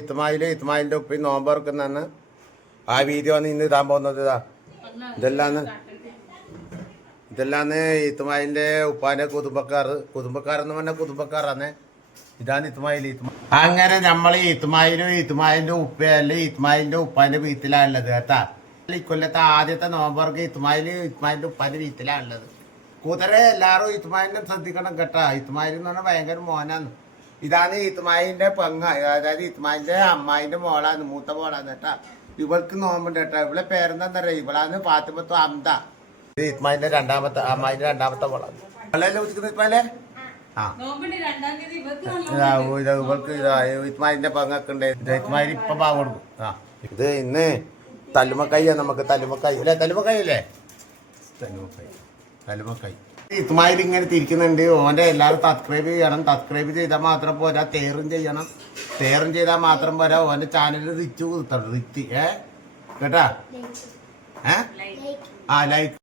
ഇത്തുമാലിന്റെ ഉപ്പി നോമ്പറക്കുന്നാണ് ആ വീഡിയോ ആണ് ഇന്ന് ഇടാൻ പോകുന്നത്. ഇതെല്ലാന്ന് ഇത്തുമാലിന്റെ ഉപ്പാന്റെ കുടുംബക്കാരെന്ന് പറഞ്ഞ കുടുംബക്കാരാണ്. ഇതാണ് ഇത്തുമായിൽ. അങ്ങനെ നമ്മൾ ഇത്തുമാലിന്റെ ഉപ്പയല്ല ഇത്തുമാലിന്റെ ഉപ്പാന്റെ വീട്ടിലാണുള്ളത് കേട്ടാ. ഇക്കൊല്ലത്തെ ആദ്യത്തെ നോമ്പർക്ക് ഇത്തുമാലിന്റെ ഉപ്പാന്റെ വീട്ടിലാണുള്ളത്. കൂതരെ എല്ലാവരും ഇത്തുമാലിനെ ശ്രദ്ധിക്കണം കേട്ടാ. ഇത്തുമാലി എന്ന് പറഞ്ഞാൽ ഭയങ്കര മോനാണ്. ഇതാണ് ഇത്തുമാലിന്റെ പെങ്ങ, അതായത് ഇത്തുമാലിന്റെ അമ്മായിന്റെ മോളാണ്, മൂത്ത മോളാണ് കേട്ടാ. ഇവൾക്ക് നോമ്പുണ്ട് കേട്ടാ. ഇവളെ പേരെന്താ പറയാ, ഇവളാണ് ഫാത്തിമത്തു അംദ. ഇത് ഇത്തുമാലിന്റെ അമ്മായിന്റെ രണ്ടാമത്തെ മോളാണ്. വെള്ളല്ലേ കുടിക്കുന്നത് ഇത്തുമാലെ? ഇവൾക്ക് ഇത്തുമാലിന്റെ പെങ്ങൊക്കെ ഉണ്ട്. ഇത്തുമാലി ഇപ്പൊ പാവം കൊടുക്കും. ഇത് ഇന്ന് തല്ലുമക്കായി നമുക്ക് തല്ലുമക്കായി അല്ലേ, തല്ലുമക്കായി അല്ലേ, തല്ലുമക്കായി. ഇത്തുമായിൽ ഇങ്ങനെ തിരിക്കുന്നുണ്ട്. ഓന്റെ എല്ലാവരും സബ്സ്ക്രൈബ് ചെയ്യണം. സബ്സ്ക്രൈബ് ചെയ്താൽ മാത്രം പോരാ, തേറും ചെയ്യണം. തേറും ചെയ്താൽ മാത്രം പോരാ, ഓന്റെ ചാനലിൽ റിച്ച് കുത്തണം. റിച്ച് കേട്ടാ. ലൈക്ക്